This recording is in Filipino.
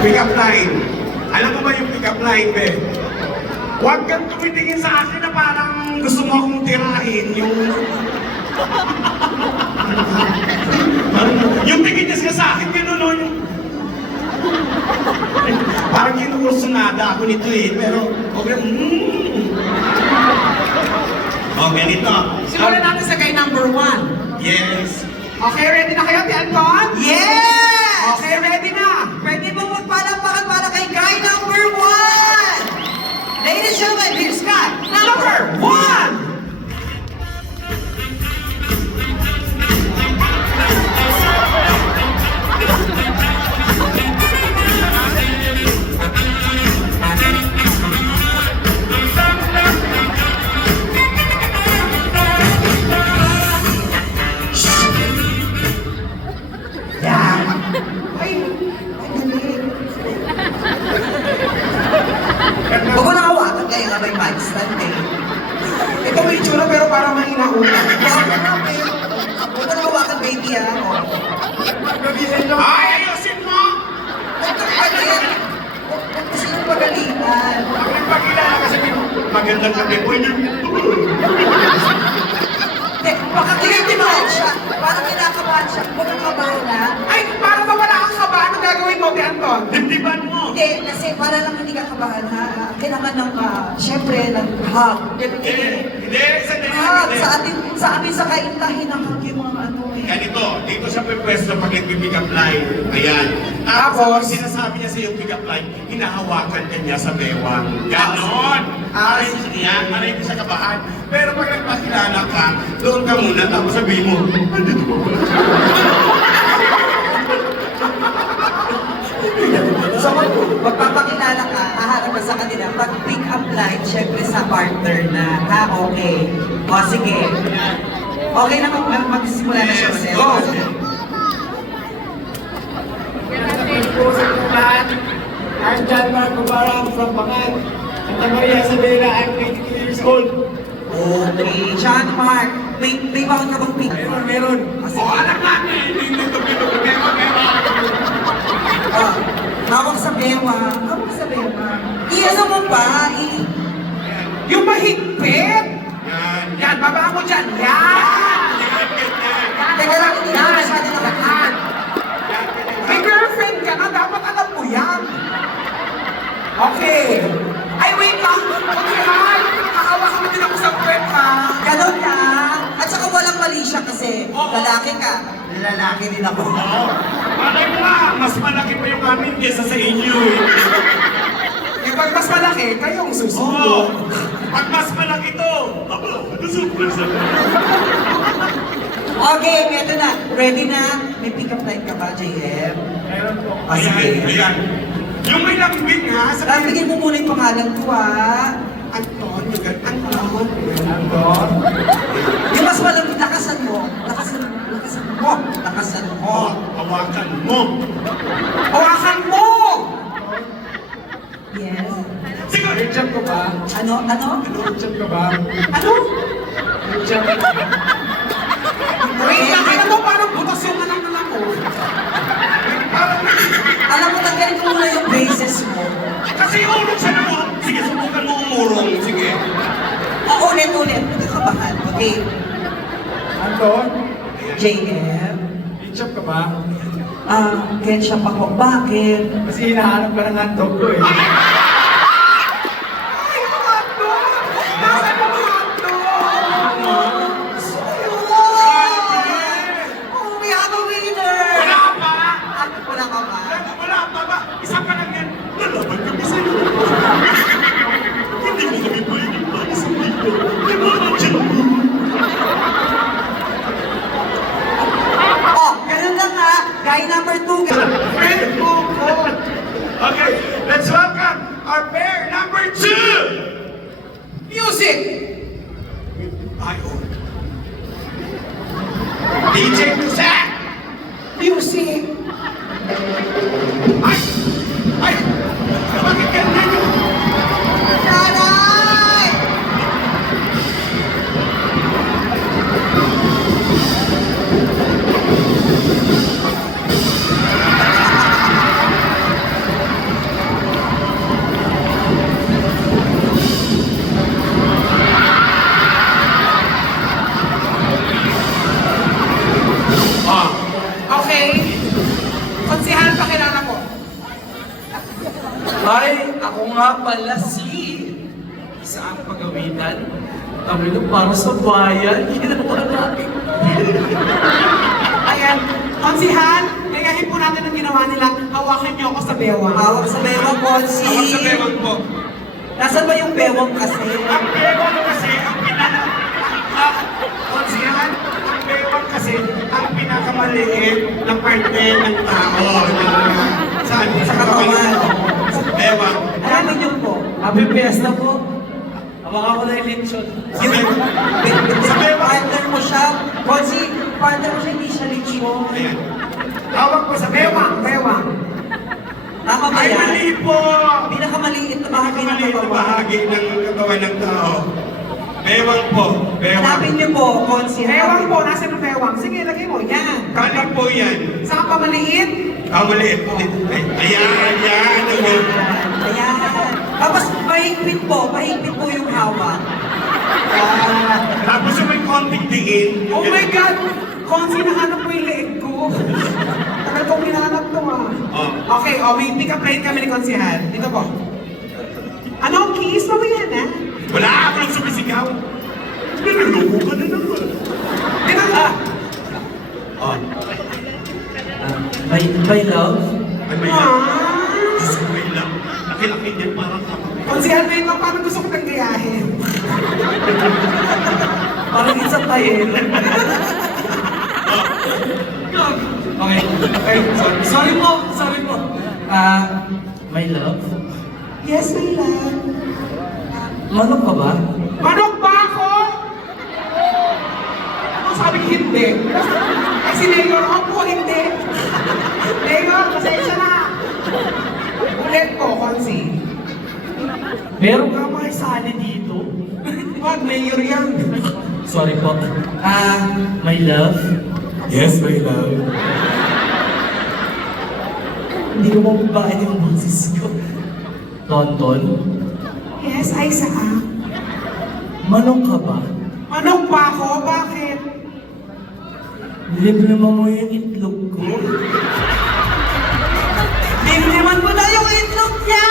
Pick-up line. Alam mo ba yung pick-up line, be? Huwag kang tumitingin sa akin na parang gusto mo akong tirahin yung... yung tingin niya sa akin, gano'n, no? Yung... parang kinukursunada ako nito eh, pero okay, oh, ganito. Simulan natin sa guy number 1. Yes. Okay, ready na kayo, Anton? Yes! Okay, ready na. Pwede mo magpalakpakan para kay guy number 1! Ladies and gentlemen, here's guy number 1! Huwag mo nakawakan kaya nga may mic stand eh. Ito may itsura pero parang mahina una. Huwag mo nakawakan baby ah. Ay, ayusin mo! Huwag kang palit. Huwag kasi nang pagalitan. Ang pagkilala kasi magandang gabi po niyo. Baka kinakabahan siya. Parang kinakabahan siya. Huwag kang kabahan ha. Ay, para mawala kang kaba, ano gagawin mo, Anton? Dibdiban mo! Hindi, kasi para lang hindi ka kabahan ha. Kailangan ng, syempre, ng hug. Hindi, Hug. Sa amin sa kaintahin ng hug yung mga ano eh. Ganito, dito siya pwepwesto pag nag-pick up line. Ayan. Tapos, sinasabi niya sa yung pick up line, hinahawakan ka niya sa bewang. Ganon! Para hindi siya kabahan. Pero pag nagpakilala ka, doon ka muna, tapos sabihin mo, andito ko pala siya. So, magpapakilala ka, haharap ka sa kanila. Pag pick up line, syempre sa partner na. Ha, okay. O, sige. Okay na magsimula na siya. Yes, go! I'm John Marco Barang from Bangat. Santa Maria Isabela, I'm 22 years old. Okay. John Mark, may bawang ka bang pick? Meron. O, anak natin! Oh, hawak sa bewa. Hawak sa bewa. I-ano mo pa? Yung mahigpit. Yan. Yan, baba mo dyan. Yan! Teka lang, hindi na masyado nakakaan. May girlfriend ka na, dapat alam mo yan. Okay. Ay, wait lang. Okay, hi. Kakawakan mo din ako sa friend, ha? Ganon na. At saka walang mali siya kasi lalaki ka. Lalaki din ako. Oo. Malay mo nga, mas malaki pa yung amin kesa sa inyo. Eh, pag mas malaki, kayong Oo. susuko. Pag mas malaki to, aba, ano surprise ako? Okay, eto na. Ready na? May pick-up line ka ba, JM? Meron po. Ah, sige. Ayan. Yung may lambing ha, sa Bigyan mo muna yung pangalan ko, ha? Anton, yung Anton. Anton. Yung mas malamig, lakasan mo. Lakasan mo. Lakasan mo. Oh, hawakan mo. Hawakan mo! Yes. Siguro. Richard ko ba? Ano? Richard ko ba? Ano? Richard ko ba? Wait lang, alam mo parang butas yung anak na ko. Alam mo, tanggalin ko muna yung braces mo. Kasi urong siya na mo. Sige, subukan mo umurong. Sige. Ulit. Huwag ka kabahan. Okay. Anton. JM. Richard ka ba? Kensha pa ko. Bakit? Kasi hinahanap ka ng hotdog ko eh. Ay, hotdog! Nasaan yung hotdog? Oh, we have a winner! Wala pa. Wala ka ba? Wala pa ba? Isa pa lang yan. Lalaban kami sa'yo. Hindi mo kami pwedeng palisin dito. Iwanan dyan mo. Oh, ganun lang ha. Guy number 2. Friend mo ko. Okay, let's welcome Hi, ako nga pala si Isang Pagawitan. Kami na para sa bayan. Ginawa natin. Ayan, konsihan, gayahin po natin ang ginawa nila. Hawakan niyo ako sa bewang. Hawak sa bewang, Konsi. Tawag sa bewang po. Nasaan ba yung bewang kasi? Ang bewang kasi, ang bewang kasi, ang pinakamaliit na parte ng tao. Saan? Sa katawan. Sa bewang. Alamin niyo po. Happy Fiesta po. Hawak ako na yung lechon. Sa bewang. Partner mo siya. Konsi, partner mo siya, hindi siya lechon. Ayan. Tawag po sa bewang. Bewang. Tama ba Ay, yan? mali po! Pinakamaliit na bahagi ng Maliit na katawan. bahagi ng katawan ng tao. Bewang po. Bewang. Hanapin niyo po, Konsi. Bewang po, nasa ng bewang. Sige, lagay mo. Yan. Mali po yan. Saan pa maliit? Maliit po. Ayan. Ayan. Ayan. Tapos, mahigpit po yung hawak. Tapos yung may konting diin. Oh my God! Konsi, nahanap mo yung leeg ko. Tagal kong hinahanap to Oh. Okay, may pick up line kami ni Konsihan. Dito po. Ano, kiss? Mamaya na. Wala ako lang sumisigaw. Naluloko ka na naman. Dito ka. Oh. My love? Ay, may lang. Diyos ko, may lang. Laki-laki din parang ako. Konsihan, wait lang. Parang gusto ko kang gayahin. Parang isang tayo. Okay. Sorry po. My love? Yes, my love. Manok ka ba? Manok ba ako? Ano sabi hindi? Ay, si Mayor, opo, hindi. Mayor, pasensya na. Ulit po, Konsi. Meron ka mga isali dito. Wag, Mayor yan. Sorry po. My love? Yes, my love. Hindi ko mababain yung boses ko. Tonton? Yes, ay saan? Manok ka ba? Manok ba ako? Bakit? Libre mo yung itlog ko. Libre naman mo na yung itlog niya!